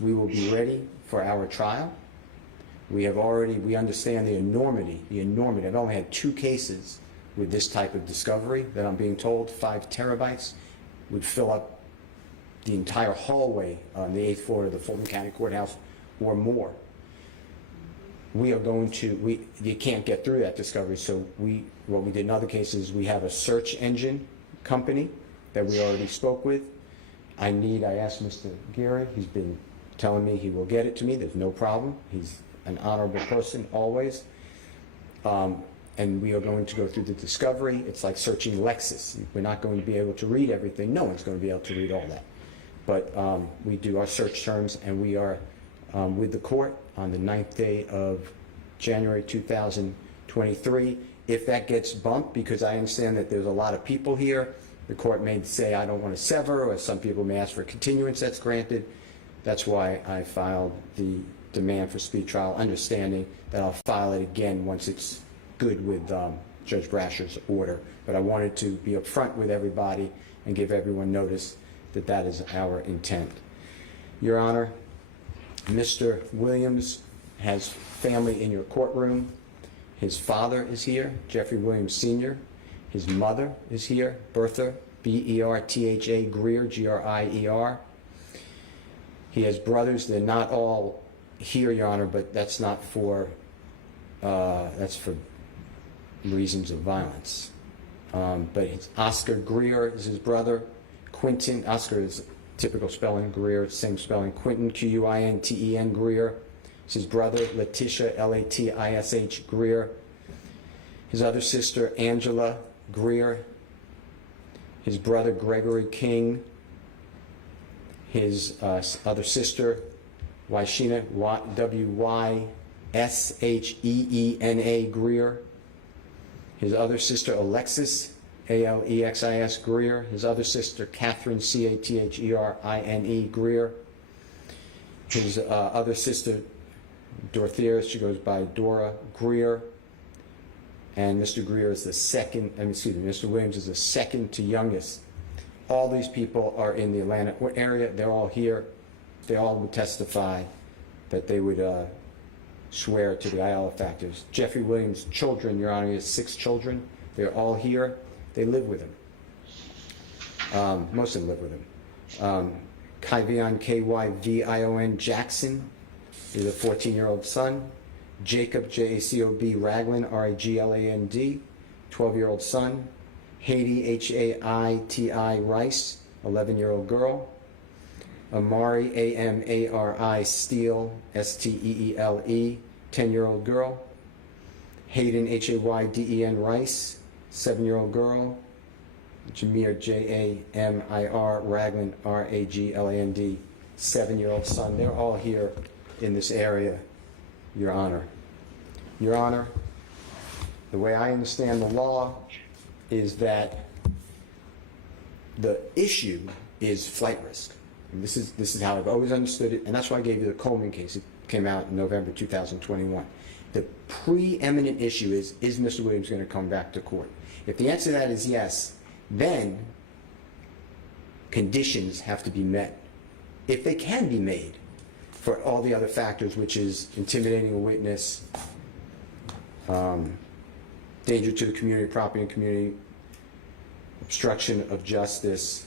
we will be ready for our trial. We understand the enormity. I've only had 2 cases with this type of discovery that I'm being told 5 terabytes would fill up the entire hallway on the 8th floor of the Fulton County Courthouse or more. We are going to, you can't get through that discovery, so what we did in other cases, we have a search engine company that we already spoke with. I asked Mr. Geary, he's been telling me he will get it to me, there's no problem. He's an honorable person, always. And we are going to go through the discovery. It's like searching Lexus. We're not going to be able to read everything. No one's going to be able to read all that. But we do our search terms, and we are with the court on the 9th day of January 2023. If that gets bumped, because I understand that there's a lot of people here, the court may say I don't want to sever, or some people may ask for a continuance that's granted. That's why I filed the demand for speedy trial, understanding that I'll file it again once it's good with Judge Brasher's order. But I wanted to be upfront with everybody and give everyone notice that that is our intent. Your Honor, Mr. Williams has family in your courtroom. His father is here, Jeffrey Williams Sr. His mother is here, Bertha, B-E-R-T-H-A, Greer, G-R-I-E-R. He has brothers. They're not all here, Your Honor, but that's not for, that's for reasons of violence. But it's Oscar Greer is his brother. Quinton, Oscar is typical spelling, Greer, same spelling. Quinton, Q-U-I-N-T-E-N, Greer. It's his brother, Letitia, L-A-T-I-S-H, Greer. His other sister, Angela Greer. His brother, Gregory King. His other sister, Wyshena, W-Y-S-H-E-E-N-A, Greer. His other sister, Alexis, A-L-E-X-I-S, Greer. His other sister, Catherine, C-A-T-H-E-R-I-N-E, Greer. His other sister, Dorothea, she goes by Dora Greer. And Mr. Greer is the second, Mr. Williams is the second to youngest. All these people are in the Atlanta area. They're all here. They all would testify that they would swear to the Ayala factors. Jeffrey Williams' children, Your Honor, he has 6 children. They're all here. They live with him. Most of them live with him. Kyvion, K-Y-V-I-O-N, Jackson is a 14-year-old son. Jacob, J-A-C-O-B, Ragland, R-A-G-L-A-N-D, 12-year-old son. Haiti, H-A-I-T-I, Rice, 11-year-old girl. Amari, A-M-A-R-I, Steele, S-T-E-E-L-E, 10-year-old girl. Hayden, H-A-Y-D-E-N, Rice, 7-year-old girl. Jameer, J-A-M-I-R, Ragland, R-A-G-L-A-N-D, 7-year-old son. They're all here in this area, Your Honor. Your Honor, the way I understand the law is that the issue is flight risk. And this is how I've always understood it, and that's why I gave you the Coleman case. It came out in November 2021. The preeminent issue is Mr. Williams going to come back to court? If the answer to that is yes, then conditions have to be met, if they can be made, for all the other factors, which is intimidating a witness, danger to the community, property and community, obstruction of justice,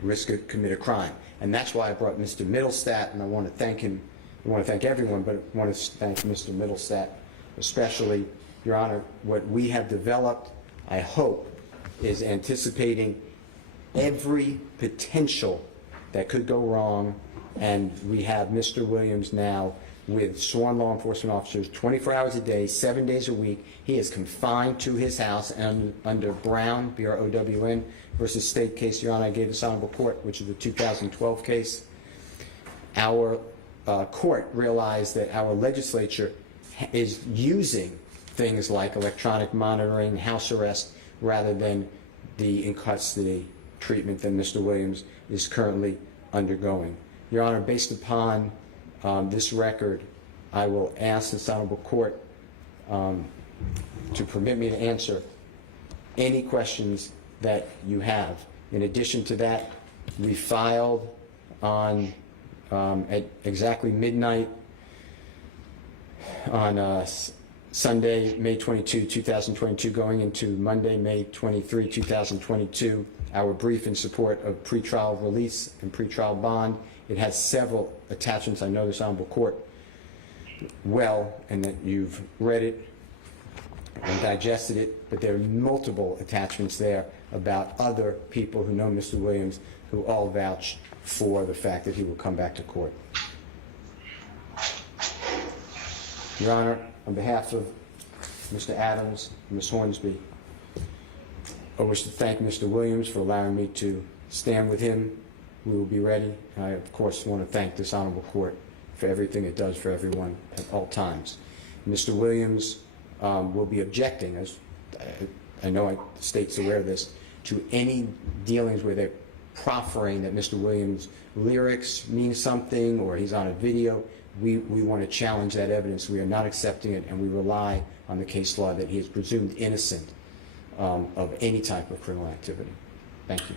risk of commit a crime. And that's why I brought Mr. Middlestat, and I want to thank him. I want to thank everyone, but I want to thank Mr. Middlestat especially. Your Honor, what we have developed, I hope, is anticipating every potential that could go wrong, and we have Mr. Williams now with sworn law enforcement officers 24 hours a day, 7 days a week. He is confined to his house, and under Brown, B-R-O-W-N, versus state case, Your Honor, I gave this honorable court, which is the 2012 case. Our court realized that our legislature is using things like electronic monitoring, house arrest, rather than the in-custody treatment that Mr. Williams is currently undergoing. Your Honor, based upon this record, I will ask this honorable court to permit me to answer any questions that you have. In addition to that, we filed on at exactly midnight on Sunday, May 22, 2022, going into Monday, May 23, 2022, our brief in support of pretrial release and pretrial bond. It has several attachments. I know this honorable court well, and that you've read it and digested it, but there are multiple attachments there about other people who know Mr. Williams who all vouch for the fact that he will come back to court. Your Honor, on behalf of Mr. Adams and Ms. Hornsby, I wish to thank Mr. Williams for allowing me to stand with him. We will be ready. I, of course, want to thank this honorable court for everything it does for everyone at all times. Mr. Williams will be objecting, as I know the state's aware of this, to any dealings where they're proffering that Mr. Williams' lyrics mean something or he's on a video. We want to challenge that evidence. We are not accepting it, and we rely on the case law that he is presumed innocent of any type of criminal activity. Thank you.